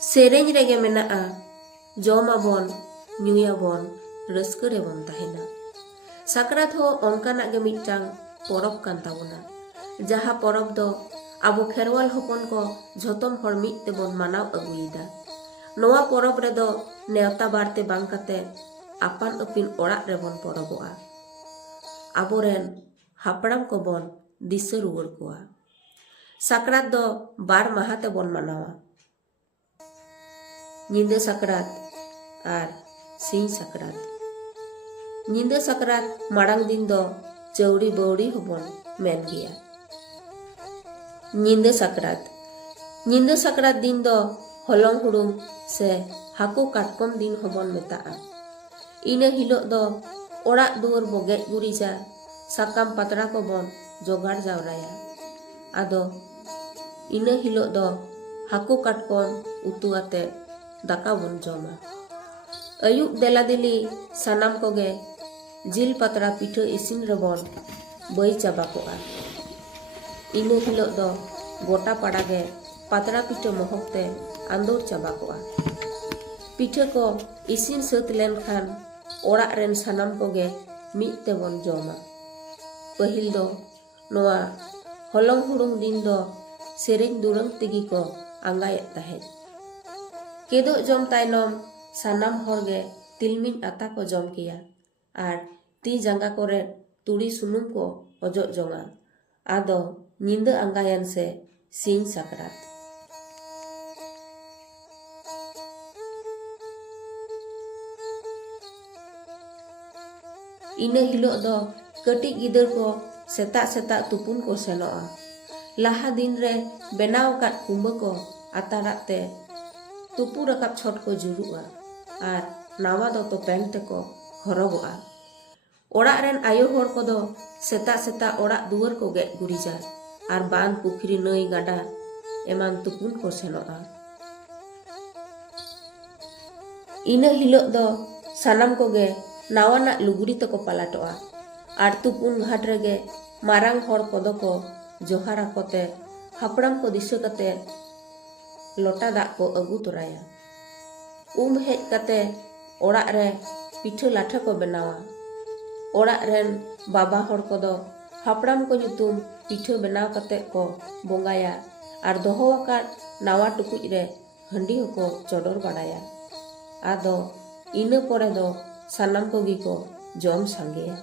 सेरेंज रेगे मेनाआ जमाबन ᱧᱩᱭᱟᱵᱚᱱ rusk Ray-Ban तहेना। साकरात हो ओनकाना गे मिदटांग परब कान ताबोना जहाँ परब दो आबो खेरवाल हपन को झोतम हर मिद तेबन मानाव अगुयेदा। नोआ परब रेदो नेवता बारते बांग काते आपान अपिन ओड़ाग रेबन परबोआ। आबोरेन हापड़ाम को बन दिशा रुवार कोआ। साकरात दो बार माहा तेबन मानावा, ᱧᱤᱫᱟᱹ साकरात आर सिंह साकरात। ᱧᱤᱫᱟᱹ साकरात माड़ांग दिन दो चौड़ी बौड़ी होबन मेन गया। ᱧᱤᱫᱟᱹ साकरात दिन दो हलंग हुड़ुम से हाको काटकम दिन होबन मेताआ। इना हिलोग दो ओड़ाग दुआर बो गेज गुरिजा साकाम पातड़ा को बन जोगाड़ जावराया। आदो इना हिलोग दो हाको काटकम उतु आते दाका बन जमा। अयुब देला दिली सानाम कोगे जिल पातड़ा पिठा इसिन रेबन बई चाबा कोआ। इना हिलोग दो गोटा पाड़ागे पातड़ा पिठा महकते आंदोर चाबा कोआ। पिठा को इसिन सात लेनखान ओड़ाग रेन सानाम कोगे मिद तेबन जमा। पहिल दो नोआ हलंग हुड़ुंग दिन दो सेरेंज दुरंग तेगी को आंगायेद ताहें। केदो जम तायनम सानाम हरगे तिलमिन आता को जम किया आर ती जांगा कोरे तुड़ी सुनुम को अजोग जोंगा। आदो ᱧᱤᱫᱟᱹ आंगायन से सिंह साकरात। इना हिलोग दो कटिक गिदर को सेता सेता तुपुन को सेनोआ। लाहा दिन रे बेनाव काट कुंबा को आताराते तुपु रकाब छट को जुरुआ आर नावा दोतो पैंट को हरगोआ। ओड़ाग रेन आयो हर को दो सेता सेता ओड़ाग दुआर को गेज गुरिजा आर बांध पुखरी नई गाडा एमान तुपुन को सेनोआ। इना हिलोग दो सानाम कोगे नावाना लुगड़ी तको पालाटोआ आर तुपुन घाट रेगे मारांग हर कोदो को जोहारा कोते हापड़ाम को दिशा कते लोटा दाग को अगु तोराया। हेज कते ओड़ाग रे पिठा लाठा को बनावा। ओड़ाग रेन बाबा हर कोदो हापड़ाम को ᱧᱩᱛᱩᱢ पिठा बनाव कते को बोंगाया आर दोहो आकाद नावा टुकुज रे हंडी को चोडोर बाड़ाया। आदो इना पोरे दो सानाम कोगी को जम सांगेया।